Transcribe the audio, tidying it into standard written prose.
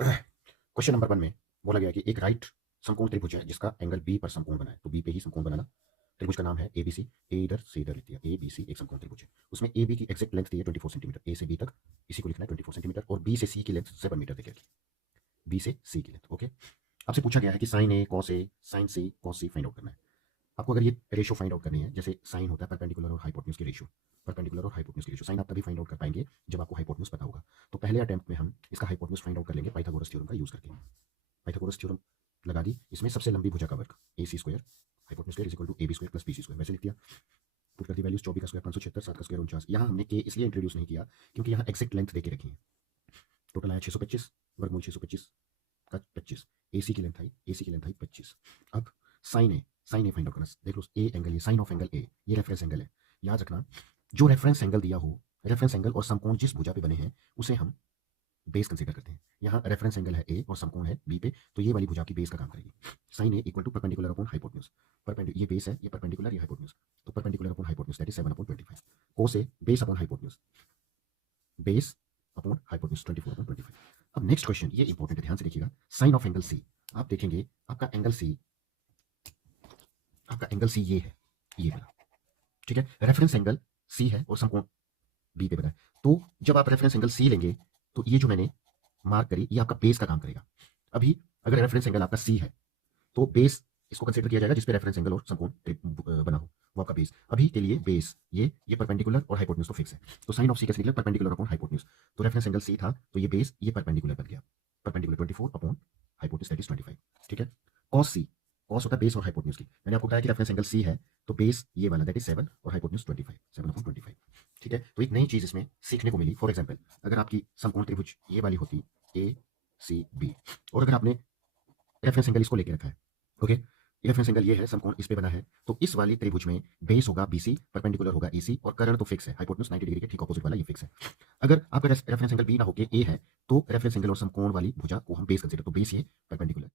Question number 1 में बोला गया कि एक राइट समकोण त्रिभुज है जिसका एंगल बी पर समकोण बना है। तो बी पे ही समकोण बनाना। त्रिभुज का नाम है एबीसी। ए इधर सी इधर लिख दिया। ए बी सी एक समकोण त्रिभुज है। उसमें ए बी की एग्जैक्ट लेंथ दी है 24 सेंटीमीटर। ए से बी तक इसी को लिखना है 24 सेंटीमीटर और बी से सी की लेंथ 7 मीटर देखिए। बी से सी की लेंथ। ओके। आपसे पूछा गया है कि sign A cos A sign C cos C find out करना है। आपको अगर ये रेशियो फाइंड आउट करनी है, जैसे साइन होता है परपेंडिकुलर और हाइपोटेन्यूज की रेशियो। परपेंडिकुलर और हाइपोटेन्यूज की रेशियो साइन आप तभी फाइंड आउट कर पाएंगे जब आपको हाइपोटेन्यूज पता होगा। तो पहले अटेम्प्ट में हम इसका हाइपोटेन्यूज फाइंड आउट कर लेंगे पाइथागोरस थ्योरम का यूज करके। पाइथागोरस थ्योरम लगा दी। इसमें सबसे लंबी भुजा का वर्ग A C square hypotenuse square is equal to A B square plus B C square वैसे लिख दिया। पुट कर दी वैल्यूज 24 का स्क्वायर 576 7 का स्क्वायर 49। यहाँ हमने के इसलिए इंट्रोड्यूस नहीं किया क्योंकि यहाँ एक्जैक्ट लेंथ देके रखी है। टोटल आया 625 वर्गमूल 625 का 25। ए सी की लेंथ आई 25। अब साइन ए फाइंड आउट करना। देख लो ए एंगल ये साइन ऑफ एंगल ए ये रेफरेंस एंगल है। याद रखना जो रेफरेंस एंगल दिया हो, रेफरेंस एंगल और समकोण जिस भुजा पे बने हैं उसे हम बेस कंसीडर करते हैं। यहाँ रेफरेंस एंगल है ए और समकोण है बी पे, तो ये वाली भुजा की बेस का काम करेगी। Sine A equal to perpendicular upon hypotenuse. ये बेस है, ये परपेंडिकुलर, ये हाइपोटेन्यूज। तो perpendicular upon hypotenuse that is 7/25। Cos A base upon hypotenuse, base upon hypotenuse 24/25। अब नेक्स्ट क्वेश्चन ये इंपॉर्टेंट है, ध्यान से देखिएगा। Sine of angle C. आप देखेंगे आपका एंगल सी ये है, ये वाला। ठीक है, रेफरेंस एंगल सी है और समकोण बी पे बना है। तो जब आप रेफरेंस एंगल सी लेंगे तो ये जो मैंने मार्क करी ये आपका बेस का काम करेगा। अभी अगर रेफरेंस एंगल आपका सी है तो बेस इसको कंसीडर किया जाएगा जिसपे रेफरेंस एंगल और समकोण बना हो, वो आपका बेस। अभी के लिए बेस ये परपेंडिकुलर और हाइपोटेन्यूज तो फिक्स है। तो साइन ऑफ सी कैसे निकला, परपेंडिकुलर अपॉन हाइपोटेन्यूज। तो रेफरेंस एंगल सी था तो ये बेस ये परपेंडिकुलर बन गया। Perpendicular 24 upon hypotenuse that is 25। ठीक है। कॉस सी, कॉस होता है बेस और हाइपोटेन्यूज की। मैंने आपको बताया कि रेफरेंस एंगल सी है तो बेस ये वाला दैट इज 7 और हाइपोटेन्यूज 25, 7/25। ठीक है। तो एक नई चीज इसमें सीखने को मिली। फॉर एग्जाम्पल अगर आपकी समकोण त्रिभुज ये वाली होती ए सी बी और अगर आपने रेफरेंस एंगल इसको लेके रखा है, ओके, रेफरेंस एंगल ये है, समकोण इस पे बना है, तो इस वाली त्रिभुज में बेस होगा बीसी, परपेंडिकुलर होगा एसी और कर्ण तो फिक्स है, हाइपोटेन्यूज 90 डिग्री के ठीक ऑपोजिट वाला ये फिक्स है। अगर आपका रेफरेंस एंगल बी ना होके ए है तो रेफरेंस एंगल और समकोण वाली भुजा को हम बेस कंसीडर, तो बेस ये परपेंडिकुलर